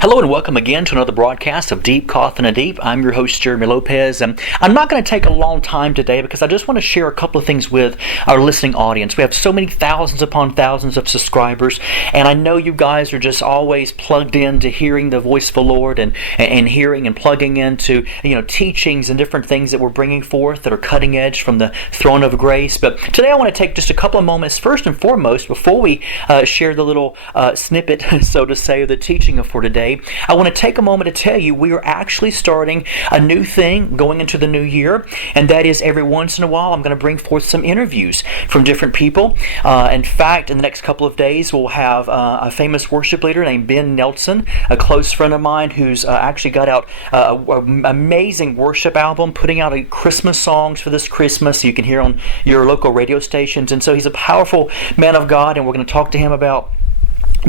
Hello and welcome again to another broadcast of Deep Coffin and Deep. I'm your host, Jeremy Lopez, and I'm not going to take a long time today because I just want to share a couple of things with our listening audience. We have so many thousands upon thousands of subscribers, and I know you guys are just always plugged in to hearing the voice of the Lord and hearing and plugging into teachings and different things that we're bringing forth that are cutting edge from the throne of grace. But today I want to take just a couple of moments, first and foremost, before we share the little snippet, so to say, of the teaching for today. I want to take a moment to tell you we are actually starting a new thing going into the new year, and that is every once in a while I'm going to bring forth some interviews from different people. In fact, in the next couple of days we'll have a famous worship leader named Ben Nelson, a close friend of mine who's actually got out an amazing worship album, putting out Christmas songs for this Christmas so you can hear on your local radio stations. And so he's a powerful man of God, and we're going to talk to him about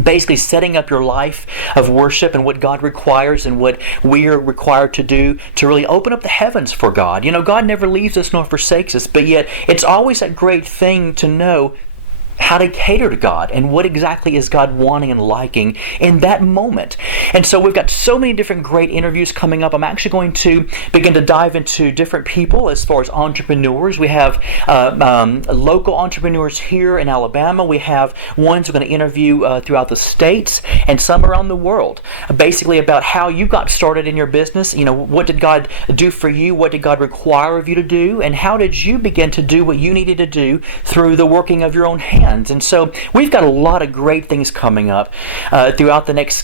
basically setting up your life of worship and what God requires and what we are required to do to really open up the heavens for God. God never leaves us nor forsakes us, but yet it's always a great thing to know how to cater to God and what exactly is God wanting and liking in that moment. And so we've got so many different great interviews coming up. I'm actually going to begin to dive into different people as far as entrepreneurs. We have local entrepreneurs here in Alabama. We have ones we're going to interview throughout the states and some around the world, basically about how you got started in your business. What did God do for you? What did God require of you to do? And how did you begin to do what you needed to do through the working of your own hands? And so we've got a lot of great things coming up throughout the next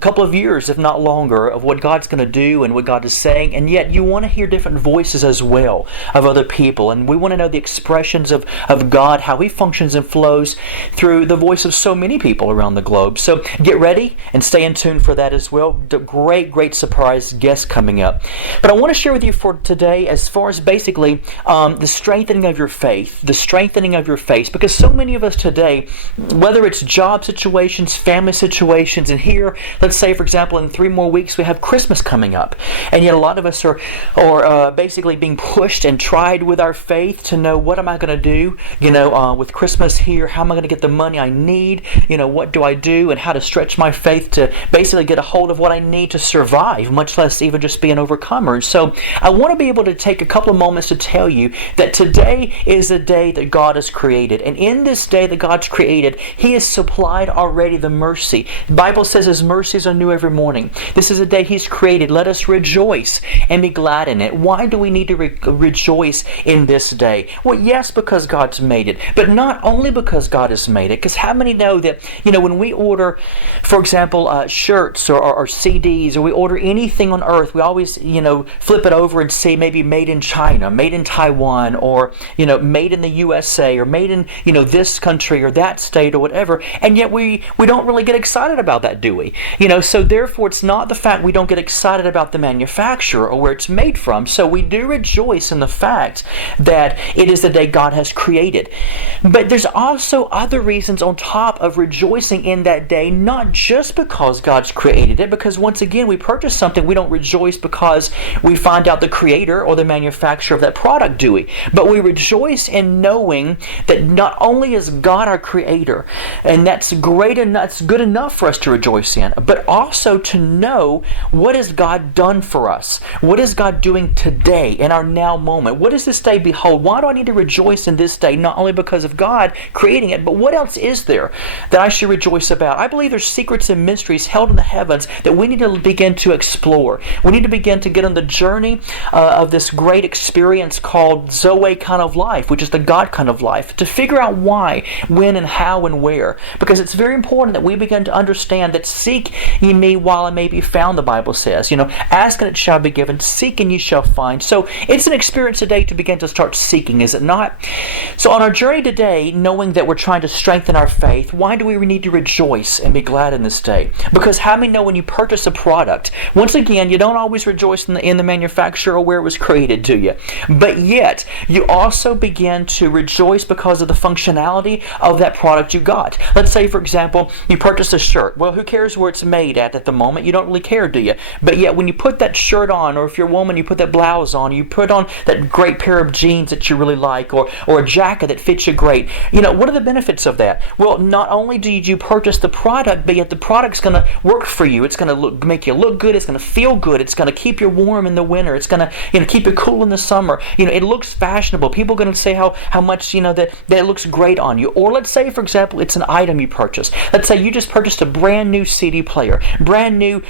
couple of years, if not longer, of what God's going to do and what God is saying. And yet you want to hear different voices as well of other people. And we want to know the expressions of God, how He functions and flows through the voice of so many people around the globe. So get ready and stay in tune for that as well. Great surprise guests coming up. But I want to share with you for today as far as basically the strengthening of your faith. The strengthening of your faith. Because so many of us today, whether it's job situations, family situations, and here, let's say, for example, in 3 more weeks we have Christmas coming up, and yet a lot of us are basically being pushed and tried with our faith to know, what am I going to do? With Christmas here, how am I going to get the money I need? What do I do, and how to stretch my faith to basically get a hold of what I need to survive, much less even just be an overcomer. So I want to be able to take a couple of moments to tell you that today is the day that God has created, and in this day that God's created, He has supplied already the mercy. The Bible says His mercies are new every morning. This is a day He's created. Let us rejoice and be glad in it. Why do we need to rejoice in this day? Well, yes, because God's made it, but not only because God has made it. Because how many know that when we order, for example, shirts or CDs, or we order anything on earth, we always flip it over and see maybe made in China, made in Taiwan, or made in the USA, or made in this country or that state or whatever, and yet we don't really get excited about that, do we? So therefore it's not the fact we don't get excited about the manufacturer or where it's made from. So we do rejoice in the fact that it is the day God has created. But there's also other reasons on top of rejoicing in that day, not just because God's created it, because once again we purchase something, we don't rejoice because we find out the creator or the manufacturer of that product, do we? But we rejoice in knowing that not only is God our creator, and that's great and that's good enough for us to rejoice in, but also to know, what has God done for us? What is God doing today in our now moment? What does this day behold? Why do I need to rejoice in this day? Not only because of God creating it, but what else is there that I should rejoice about? I believe there's secrets and mysteries held in the heavens that we need to begin to explore. We need to begin to get on the journey of this great experience called Zoe kind of life, which is the God kind of life, to figure out why, when, and how, and where. Because it's very important that we begin to understand that seek ye me while I may be found, the Bible says. Ask and it shall be given, seek and ye shall find. So it's an experience today to begin to start seeking, is it not? So on our journey today, knowing that we're trying to strengthen our faith, why do we need to rejoice and be glad in this day? Because how many know when you purchase a product, once again, you don't always rejoice in the manufacturer or where it was created, do you? But yet, you also begin to rejoice because of the functionality functionality of that product you got. Let's say, for example, you purchased a shirt. Well, who cares where it's made at the moment? You don't really care, do you? But yet, when you put that shirt on, or if you're a woman, you put that blouse on, you put on that great pair of jeans that you really like, or a jacket that fits you great. What are the benefits of that? Well, not only did you purchase the product, but yet the product's going to work for you. It's going to make you look good. It's going to feel good. It's going to keep you warm in the winter. It's going to keep you cool in the summer. It looks fashionable. People are going to say how much that it looks great on you. Or let's say, for example, it's an item you purchased. Let's say you just purchased a brand new CD player, brand new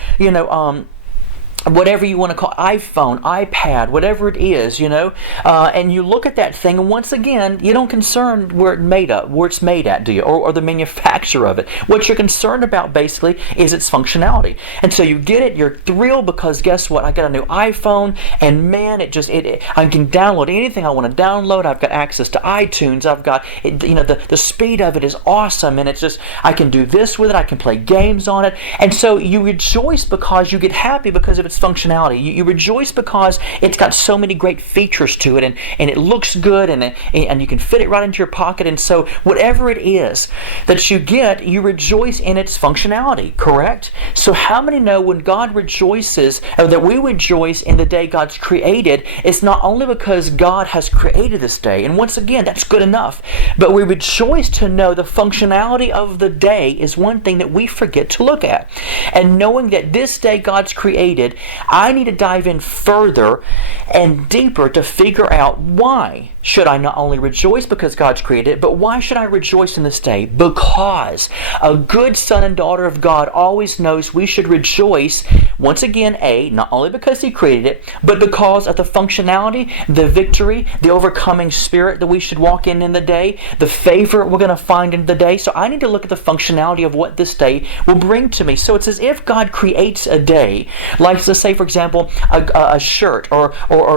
whatever you want to call it, iPhone, iPad, whatever it is, and you look at that thing, and once again, you don't concern where it's made at, do you? Or the manufacturer of it. What you're concerned about basically is its functionality. And so you get it, you're thrilled because guess what? I got a new iPhone, and man, I can download anything I want to download. I've got access to iTunes. I've got the speed of it is awesome, and it's just I can do this with it. I can play games on it, and so you rejoice because you get happy because of its functionality. You rejoice because it's got so many great features to it, and it looks good, and you can fit it right into your pocket. And so whatever it is that you get, you rejoice in its functionality, correct? So how many know when God rejoices, or that we rejoice in the day God's created, it's not only because God has created this day, and once again, that's good enough, but we rejoice to know the functionality of the day is one thing that we forget to look at. And knowing that this day God's created, I need to dive in further and deeper to figure out why should I not only rejoice because God's created it, but why should I rejoice in this day? Because a good son and daughter of God always knows we should rejoice, once again, not only because He created it, but because of the functionality, the victory, the overcoming spirit that we should walk in the day, the favor we're going to find in the day. So I need to look at the functionality of what this day will bring to me. So it's as if God creates a day, like let's say, for example, a shirt or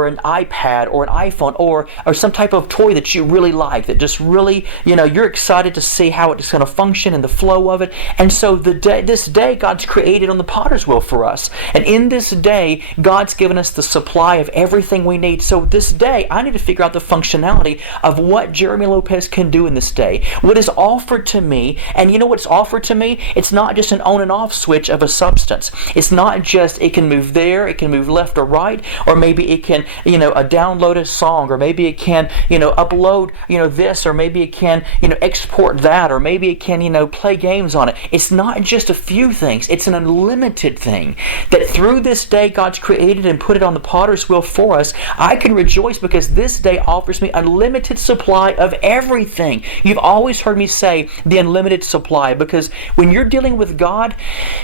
an iPad or an iPhone or some type of toy that you really like, that just really, you're excited to see how it's going to function and the flow of it. And so this day God's created on the potter's wheel for us. And in this day, God's given us the supply of everything we need. So this day, I need to figure out the functionality of what Jeremy Lopez can do in this day. What is offered to me, and you know what's offered to me? It's not just an on and off switch of a substance. It's not just it can move there, it can move left or right, or maybe it can, download a song, or maybe it can, upload, this, or maybe it can, export that, or maybe it can, play games on it. It's not just a few things. It's an unlimited thing that through this day God's created and put it on the potter's wheel for us. I can rejoice because this day offers me unlimited supply of everything. You've always heard me say the unlimited supply, because when you're dealing with God,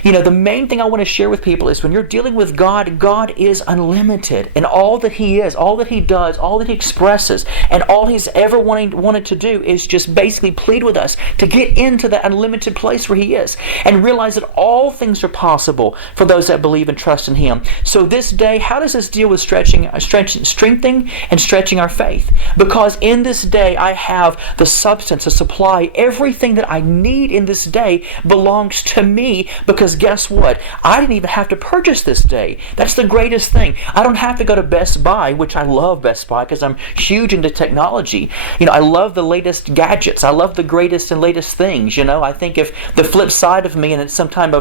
the main thing I want to share with people is when you're dealing with God, God is unlimited in all that He is, all that He does, all that He expresses, and all He's ever wanted to do is just basically plead with us to get into that unlimited place where He is and realize that all things are possible for those that believe and trust in Him. So this day, how does this deal with strengthening and stretching our faith? Because in this day, I have the substance, the supply, everything that I need in this day belongs to me, because guess what? I didn't even have to purchase this day. That's the greatest thing. I don't have to go to Best Buy, which I love Best Buy because I'm huge into technology. I love the latest gadgets. I love the greatest and latest things. I think if the flip side of me and it's some type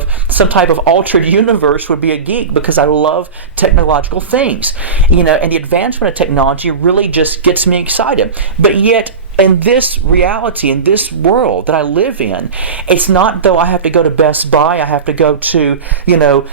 of altered universe would be a geek, because I love technological things. And the advancement of technology really just gets me excited. But yet, in this reality, in this world that I live in, it's not though I have to go to Best Buy, I have to go to,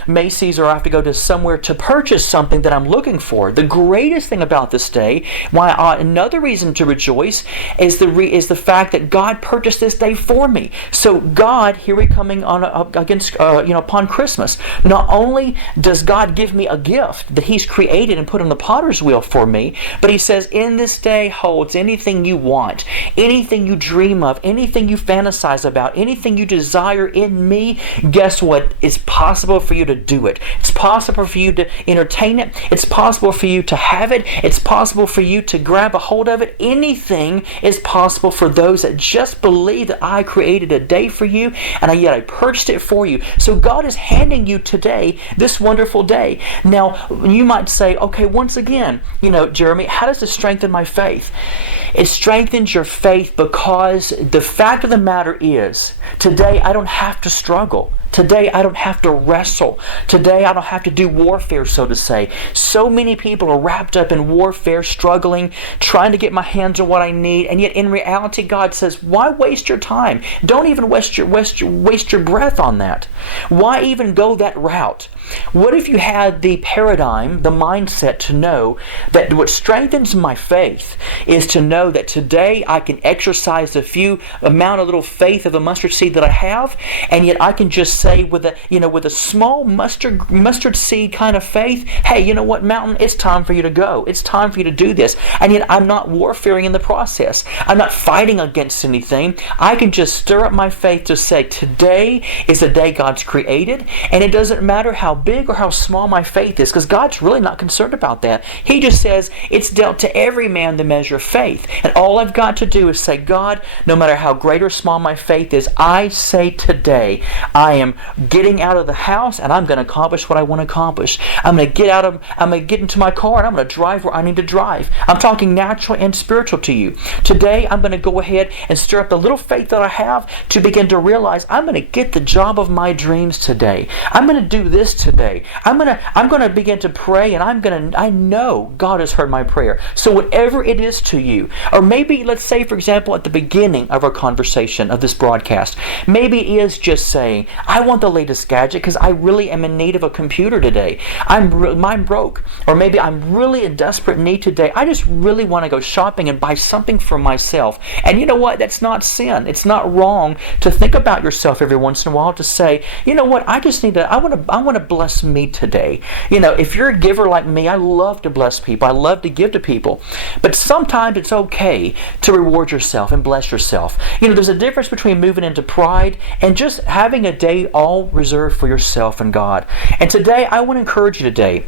Macy's, or I have to go to somewhere to purchase something that I'm looking for. The greatest thing about this day, another reason to rejoice, is the fact that God purchased this day for me. So God, here we coming on upon Christmas, not only does God give me a gift that He's created and put on the potter's wheel for me, but He says, in this day holds anything you want, anything you dream of, anything you fantasize about, anything you desire in me. Guess what? It's possible for you to do it. It's possible for you to entertain it. It's possible for you to have it. It's possible for you to grab a hold of it. Anything is possible for those that just believe that I created a day for you, and yet I purchased it for you. So God is handing you today this wonderful day. Now, you might say, okay, once again, Jeremy, how does this strengthen my faith? It strengthens your faith because the fact of the matter is, today I don't have to struggle. Today I don't have to wrestle. Today I don't have to do warfare, so to say. So many people are wrapped up in warfare, struggling, trying to get my hands on what I need, and yet in reality God says, why waste your time? Don't even waste your breath on that. Why even go that route? What if you had the paradigm, the mindset to know that what strengthens my faith is to know that today I can exercise the few amount of little faith of a mustard seed that I have, and yet I can just say with a small mustard seed kind of faith, hey, you know what, mountain, it's time for you to go. It's time for you to do this. And yet I'm not warfaring in the process. I'm not fighting against anything. I can just stir up my faith to say today is the day God's created, and it doesn't matter how big or how small my faith is, because God's really not concerned about that. He just says it's dealt to every man the measure of faith. And all I've got to do is say, God, no matter how great or small my faith is, I say today, I am getting out of the house and I'm going to accomplish what I want to accomplish. I'm going to get into my car and I'm going to drive where I need to drive. I'm talking natural and spiritual to you. Today, I'm going to go ahead and stir up the little faith that I have to begin to realize I'm going to get the job of my dreams today. I'm going to do this today. I'm going to begin to pray, and I know God has heard my prayer. So whatever it is to you, or maybe let's say, for example, at the beginning of our conversation of this broadcast, maybe it is just saying, I want the latest gadget because I really am in need of a computer today. Mine broke. Or maybe I'm really in desperate need today. I just really want to go shopping and buy something for myself. And you know what? That's not sin. It's not wrong to think about yourself every once in a while to say, you know what? I want to bless me today. If you're a giver like me, I love to bless people. I love to give to people. But sometimes it's okay to reward yourself and bless yourself. There's a difference between moving into pride and just having a day all reserved for yourself and God. And today, I want to encourage you today,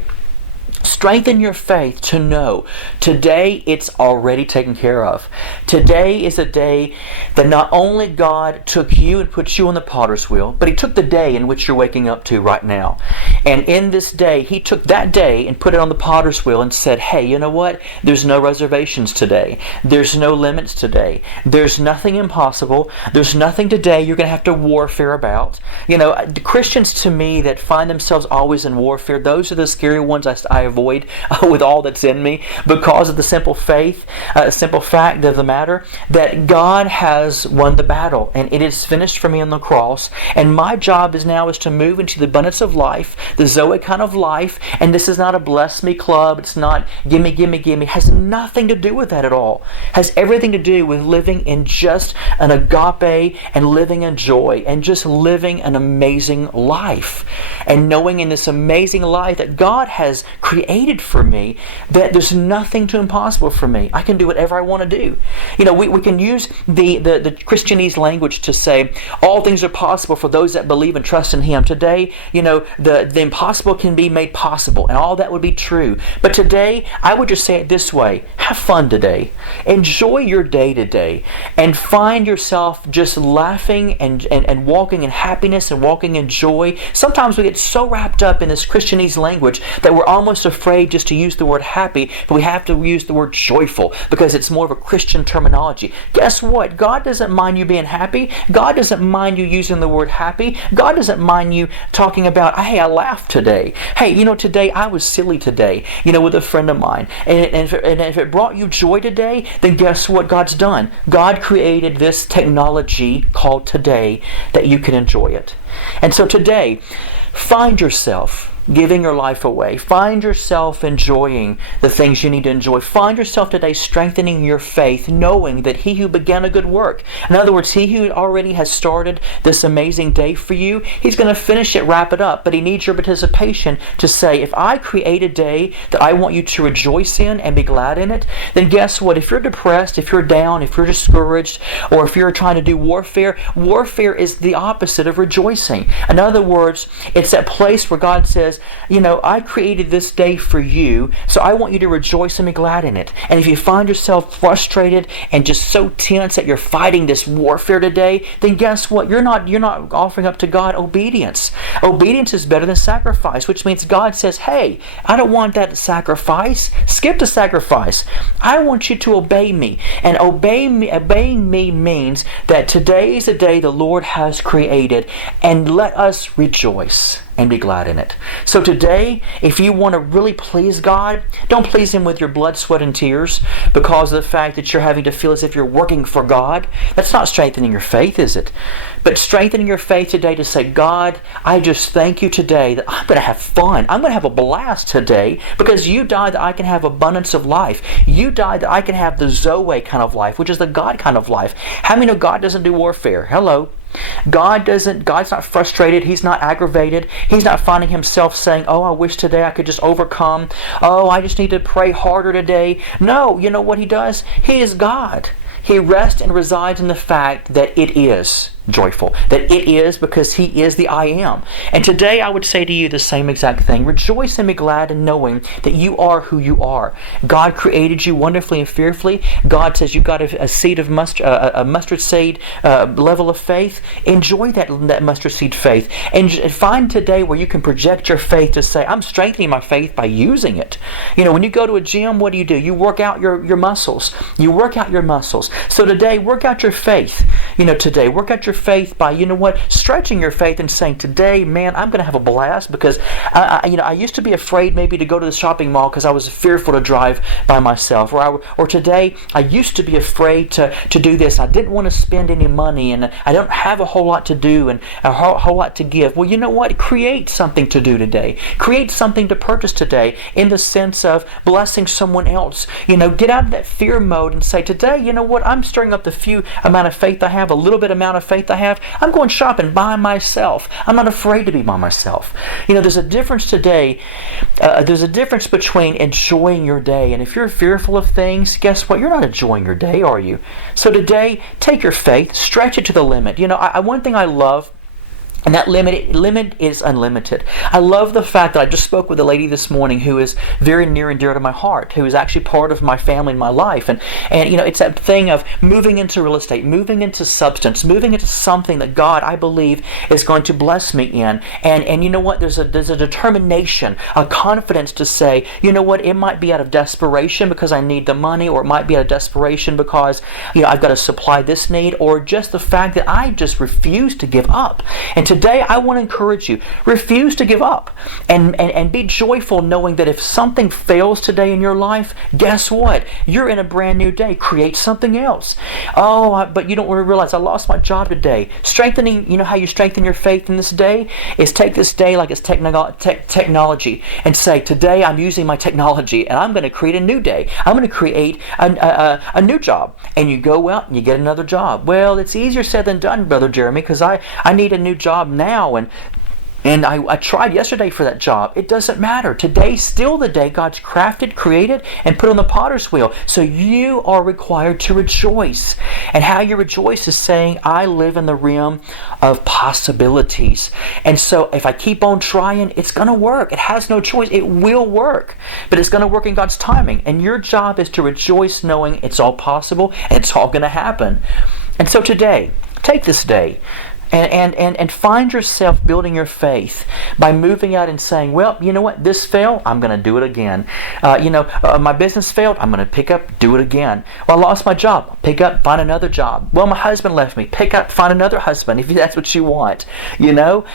strengthen your faith to know today it's already taken care of. Today is a day that not only God took you and put you on the potter's wheel, but He took the day in which you're waking up to right now. And in this day, He took that day and put it on the potter's wheel and said, hey, you know what? There's no reservations today. There's no limits today. There's nothing impossible. There's nothing today you're going to have to warfare about. The Christians to me that find themselves always in warfare, those are the scary ones I avoid with all that's in me, because of the simple fact of the matter that God has won the battle and it is finished for me on the cross, and my job is to move into the abundance of life, the Zoe kind of life. And this is not a bless me club. It's not gimme. It has nothing to do with that at all. It has everything to do with living in just an agape and living in joy and just living an amazing life, and knowing in this amazing life that God has created for me, that there's nothing too impossible for me. I can do whatever I want to do. We can use the Christianese language to say all things are possible for those that believe and trust in Him. Today, the impossible can be made possible, and all that would be true. But today, I would just say it this way: have fun today. Enjoy your day today, and find yourself just laughing and walking in happiness and walking in joy. Sometimes we get so wrapped up in this Christianese language that we're almost afraid just to use the word happy, but we have to use the word joyful because it's more of a Christian terminology. Guess what? God doesn't mind you being happy. God doesn't mind you using the word happy. God doesn't mind you talking about, hey, I laughed today. Hey, today I was silly today, with a friend of mine. And if it brought you joy today, then guess what God's done? God created this technology called today that you can enjoy it. And so today, find yourself giving your life away. Find yourself enjoying the things you need to enjoy. Find yourself today strengthening your faith, knowing that He who began a good work, in other words, He who already has started this amazing day for you, He's going to finish it, wrap it up. But He needs your participation to say, if I create a day that I want you to rejoice in and be glad in it, then guess what? If you're depressed, if you're down, if you're discouraged, or if you're trying to do warfare is the opposite of rejoicing. In other words, it's that place where God says, says, I created this day for you, so I want you to rejoice and be glad in it. And if you find yourself frustrated and just so tense that you're fighting this warfare today, then guess what? You're not offering up to God obedience. Obedience is better than sacrifice, which means God says, hey, I don't want that sacrifice. Skip the sacrifice. I want you to obey me. And obeying me means that today is the day the Lord has created, and let us rejoice and be glad in it. So today, if you want to really please God, don't please Him with your blood, sweat, and tears because of the fact that you're having to feel as if you're working for God. That's not strengthening your faith, is it? But strengthening your faith today to say, God, I just thank you today that I'm going to have fun. I'm going to have a blast today because you died that I can have abundance of life. You died that I can have the Zoe kind of life, which is the God kind of life. How many know God doesn't do warfare? Hello. God's not frustrated. He's not aggravated. He's not finding himself saying, oh, I wish today I could just overcome. Oh, I just need to pray harder today. No, you know what He does? He is God. He rests and resides in the fact that it is joyful, that it is because He is the I Am. And today I would say to you the same exact thing. Rejoice and be glad in knowing that you are who you are. God created you wonderfully and fearfully. God says you've got a seed of mustard seed level of faith. Enjoy that mustard seed faith, and find today where you can project your faith to say, I'm strengthening my faith by using it. When you go to a gym, what do? You work out your muscles. You work out your muscles. So today, work out your faith. Today, work out your faith by, stretching your faith and saying, today, man, I'm going to have a blast because, I used to be afraid maybe to go to the shopping mall because I was fearful to drive by myself. Or today, I used to be afraid to do this. I didn't want to spend any money and I don't have a whole lot to do and a whole lot to give. Well, you know what? Create something to do today. Create something to purchase today in the sense of blessing someone else. Get out of that fear mode and say, today, you know what? I'm stirring up the few amount of faith I have, a little bit amount of faith I have. I'm going shopping by myself. I'm not afraid to be by myself. There's a difference today. There's a difference between enjoying your day, and if you're fearful of things, guess what? You're not enjoying your day, are you? So today, take your faith, stretch it to the limit. One thing I love, and that limit is unlimited. I love the fact that I just spoke with a lady this morning who is very near and dear to my heart, who is actually part of my family and my life. And it's that thing of moving into real estate, moving into substance, moving into something that God, I believe, is going to bless me in. And you know what? There's a determination, a confidence to say, you know what? It might be out of desperation because I need the money, or it might be out of desperation because I've got to supply this need, or just the fact that I just refuse to give up. And today, I want to encourage you, refuse to give up and be joyful knowing that if something fails today in your life, guess what? You're in a brand new day. Create something else. But you don't realize I lost my job today. Strengthening, how you strengthen your faith in this day is take this day like it's technology and say, today I'm using my technology and I'm going to create a new day. I'm going to create a new job. And you go out and you get another job. Well, it's easier said than done, Brother Jeremy, because I need a new job now, and I tried yesterday for that job. It doesn't matter. Today's still the day God's crafted, created, and put on the potter's wheel. So you are required to rejoice. And how you rejoice is saying, I live in the realm of possibilities. And so if I keep on trying, it's going to work. It has no choice. It will work. But it's going to work in God's timing. And your job is to rejoice knowing it's all possible and it's all going to happen. And so today, take this day, and find yourself building your faith by moving out and saying, well, you know what, this failed, I'm going to do it again. My business failed, I'm going to pick up, do it again. Well, I lost my job, pick up, find another job. Well, my husband left me, pick up, find another husband if that's what you want. Yesterday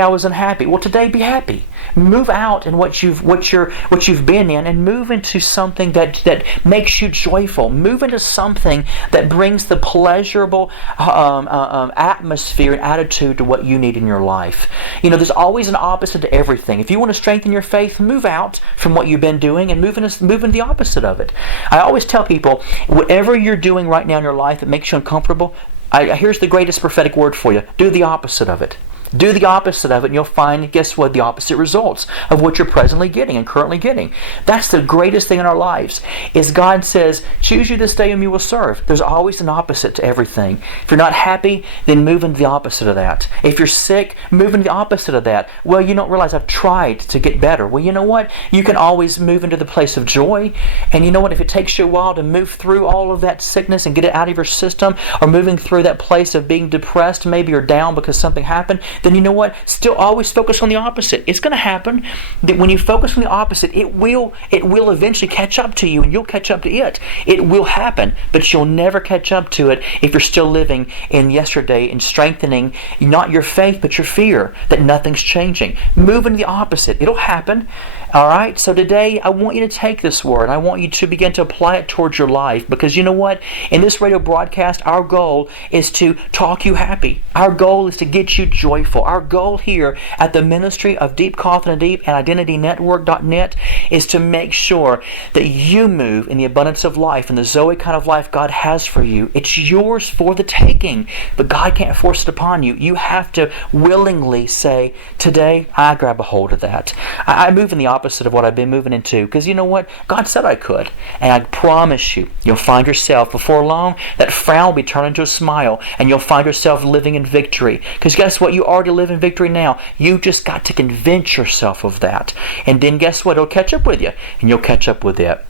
I was unhappy. Well, today be happy. Move out in what you've been in and move into something that makes you joyful. Move into something that brings the pleasurable atmosphere and attitude to what you need in your life. There's always an opposite to everything. If you want to strengthen your faith, move out from what you've been doing and move into the opposite of it. I always tell people, whatever you're doing right now in your life that makes you uncomfortable, here's the greatest prophetic word for you. Do the opposite of it. Do the opposite of it, and you'll find, guess what, the opposite results of what you're presently getting and currently getting. That's the greatest thing in our lives, is God says, choose you this day whom you will serve. There's always an opposite to everything. If you're not happy, then move into the opposite of that. If you're sick, move into the opposite of that. Well, you don't realize I've tried to get better. Well, you know what? You can always move into the place of joy. And you know what? If it takes you a while to move through all of that sickness and get it out of your system, or moving through that place of being depressed maybe, or down because something happened, then you know what? Still always focus on the opposite. It's going to happen that when you focus on the opposite, it will eventually catch up to you, and you'll catch up to it. It will happen, but you'll never catch up to it if you're still living in yesterday and strengthening not your faith but your fear that nothing's changing. Move into the opposite. It'll happen. All right? So today I want you to take this word. I want you to begin to apply it towards your life, because you know what? In this radio broadcast, our goal is to talk you happy. Our goal is to get you joyful. Our goal here at the ministry of Deep Coffin Deep and IdentityNetwork.net is to make sure that you move in the abundance of life and the Zoe kind of life God has for you. It's yours for the taking, but God can't force it upon you. You have to willingly say, today I grab a hold of that. I move in the opposite of what I've been moving into, because you know what? God said I could. And I promise you, you'll find yourself before long, that frown will be turned into a smile, and you'll find yourself living in victory. Because guess what? You already live in victory now. You just got to convince yourself of that. And then guess what? It'll catch up with you, and you'll catch up with it.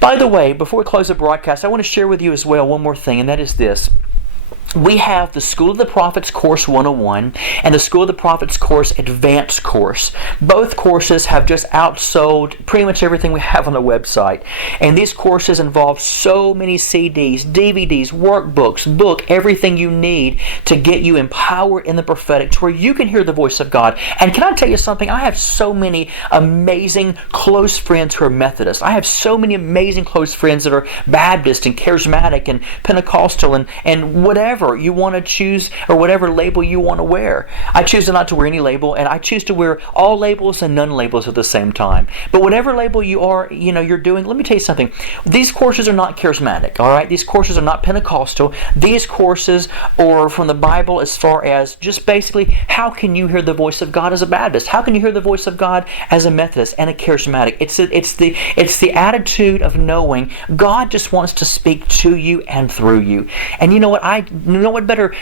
By the way, before we close the broadcast, I want to share with you as well one more thing, and that is this. We have the School of the Prophets Course 101 and the School of the Prophets Course Advanced Course. Both courses have just outsold pretty much everything we have on the website. And these courses involve so many CDs, DVDs, workbooks, everything you need to get you empowered in the prophetic, to where you can hear the voice of God. And can I tell you something? I have so many amazing close friends who are Methodists. I have so many amazing close friends that are Baptist and Charismatic and Pentecostal and whatever you want to choose, or whatever label you want to wear. I choose not to wear any label, and I choose to wear all labels and none labels at the same time. But whatever label you are, you're doing, let me tell you something. These courses are not charismatic, all right? These courses are not Pentecostal. These courses are from the Bible, as far as just basically, how can you hear the voice of God as a Baptist? How can you hear the voice of God as a Methodist and a Charismatic? It's the attitude of knowing God just wants to speak to you and through you. And you know what better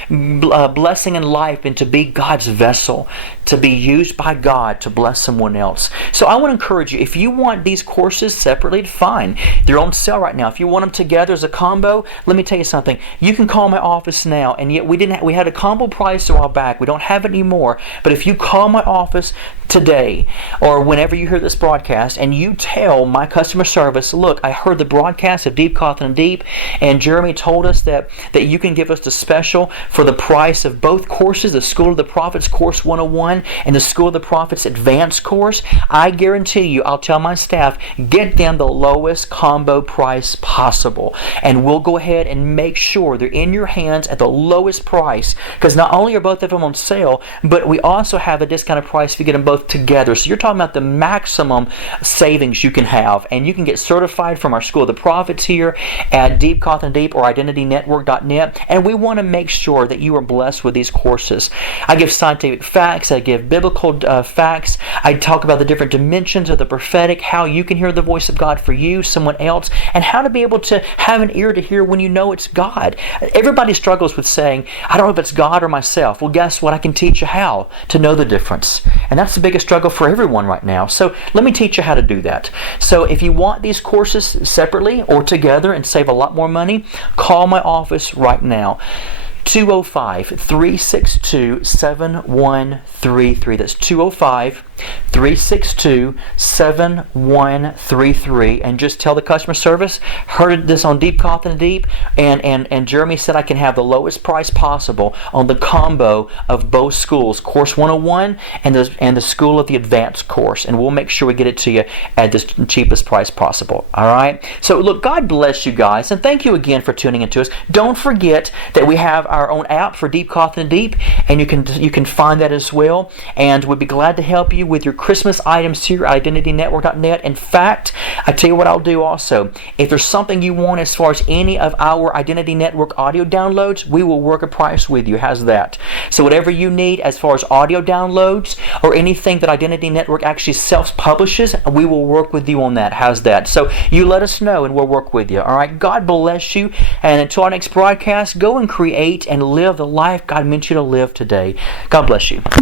blessing in life than to be God's vessel, to be used by God to bless someone else. So I want to encourage you, if you want these courses separately, fine. They're on sale right now. If you want them together as a combo, let me tell you something. You can call my office now, and yet we had a combo price a while back. We don't have it anymore. But if you call my office today, or whenever you hear this broadcast, and you tell my customer service, look, I heard the broadcast of Deep Coffin Deep, and Jeremy told us that you can give us the special for the price of both courses, the School of the Prophets Course 101 and the School of the Prophets Advanced Course, I guarantee you, I'll tell my staff, get them the lowest combo price possible. And we'll go ahead and make sure they're in your hands at the lowest price, because not only are both of them on sale, but we also have a discounted price if you get them both together. So you're talking about the maximum savings you can have, and you can get certified from our School of the Prophets here at Deep Coffin Deep or IdentityNetwork.net. And we want to make sure that you are blessed with these courses. I give scientific facts, I give biblical facts, I talk about the different dimensions of the prophetic, how you can hear the voice of God for you, someone else, and how to be able to have an ear to hear when you know it's God. Everybody struggles with saying, I don't know if it's God or myself. Well, guess what? I can teach you how to know the difference. And that's the biggest struggle for everyone right now. So let me teach you how to do that. So if you want these courses separately or together and save a lot more money, call my office right now. 205-362-7133. That's 205-362-7133. And just tell the customer service, heard this on Deep Coffin Deep, and Jeremy said I can have the lowest price possible on the combo of both schools, Course 101 and the School of the Advanced Course. And we'll make sure we get it to you at the cheapest price possible. All right? So look, God bless you guys, and thank you again for tuning into us. Don't forget that we have our own app for Deep Coffin Deep, and you can find that as well, and we'd be glad to help you with your Christmas items to your IdentityNetwork.net. In fact, I tell you what I'll do also. If there's something you want as far as any of our Identity Network audio downloads, we will work a price with you. How's that? So whatever you need as far as audio downloads or anything that Identity Network actually self-publishes, we will work with you on that. How's that? So you let us know and we'll work with you. All right. God bless you. And until our next broadcast, go and create and live the life God meant you to live today. God bless you.